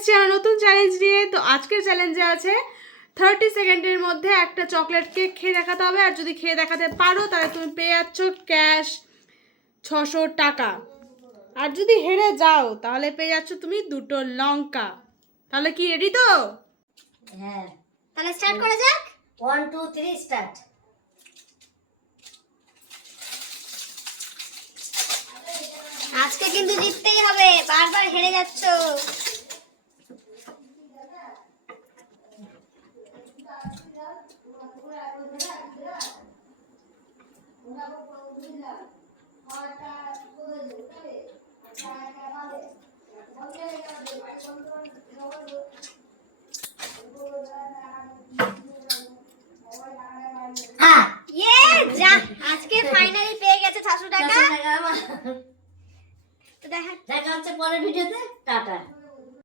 এসেছি আমার নতুন চ্যালেঞ্জ নিয়ে। তো আজকের চ্যালেঞ্জে আছে 30 সেকেন্ডের মধ্যে একটা চকলেট কেক খেয়ে দেখাতে হবে। আর যদি খেয়ে দেখাতে পারো তাহলে তুমি পেয়ে যাচ্ছ ক্যাশ 600 টাকা। আর যদি হেরে যাও তাহলে পেয়ে যাচ্ছ তুমি 2টো লঙ্কা। তাহলে কি রেডি তো? হ্যাঁ, তাহলে স্টার্ট করা যাক। 1 2 3 স্টার্ট। আজকে কিন্তু জিততেই হবে, বারবার হেরে যাচ্ছ।